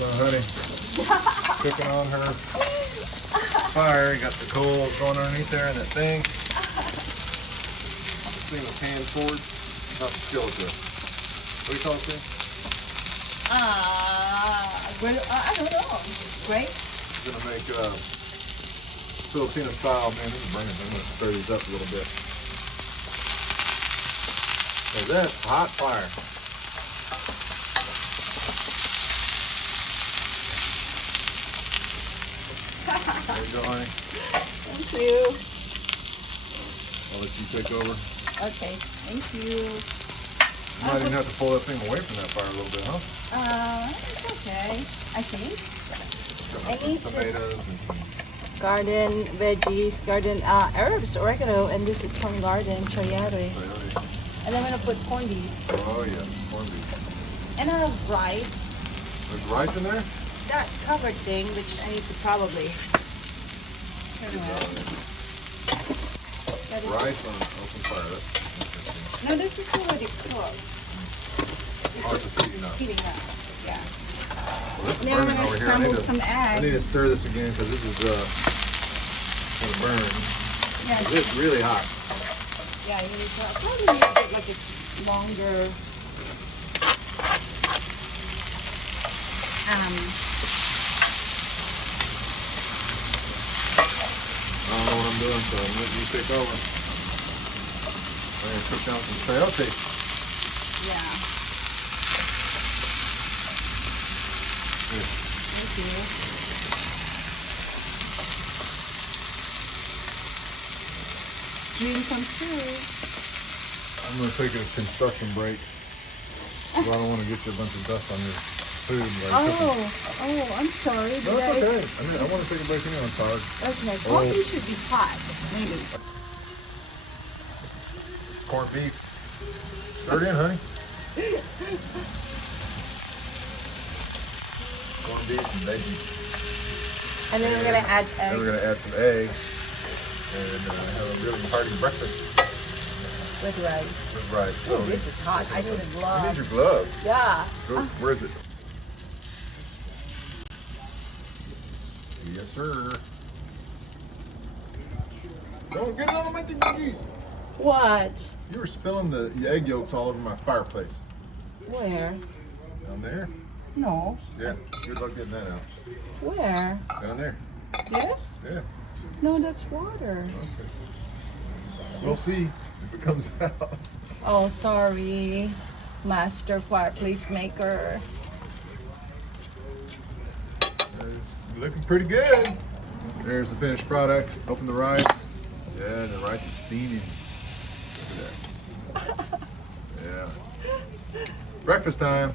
my honey cooking on her fire. You got the coals going underneath there in that thing. This thing was hand poured, not the skillet though. What do you call it thing? I don't know. Great. I'm gonna make Filipino style. Man, this is burning. I'm gonna stir these up a little bit. So that's hot fire. There you go, honey. Thank you. I'll let you take over. Okay, thank you. You might even have to pull that thing away from that fire a little bit, huh? It's okay, I think. I need tomatoes and some garden veggies, garden herbs, oregano, and this is from garden, choyari. And I'm gonna put corned beef. Oh yeah, corned beef. And I have rice. There's rice in there? That covered thing, which I need to probably turn around. Rice on open fire. That's interesting. No, this is already cooked. Oh, it's just heating up. Heating up, yeah. Well, this is Now we're burning gonna over here. scramble some I need to eggs. stir this again because this is gonna burn. Yeah, It's really hot. yeah, you need to probably make it like it's longer. I don't know what I'm doing, so I'm letting you take over. I'm gonna cook down some chayote. Yeah. Here. Thank you. Dream come true. I'm gonna take a construction break. So I don't want to get you a bunch of dust on your food. I'm sorry. No, it's okay. I mean, I want to take a break anyway. I'm tired. Okay, coffee should be hot, maybe. Corned beef. Stir it in, honey. Corned beef and veggies. And then we're gonna add Then we're eggs gonna add some eggs and have a really hearty breakfast with rice. with rice. Oh, this is hot. I need a You need glove. your glove. Yeah. Where is it? Yes, sir. Don't get it on my TV. What? You were spilling the egg yolks all over my fireplace. Where? Down there? No. Yeah. Good luck getting that out. Where? Down there. Yes? Yeah. No, that's water. Okay. We'll see if it comes out. Oh, sorry. Master fireplace maker. It's looking pretty good. There's the finished product. Open the rice. Yeah, the rice is steaming. Look at that. Yeah. Breakfast time.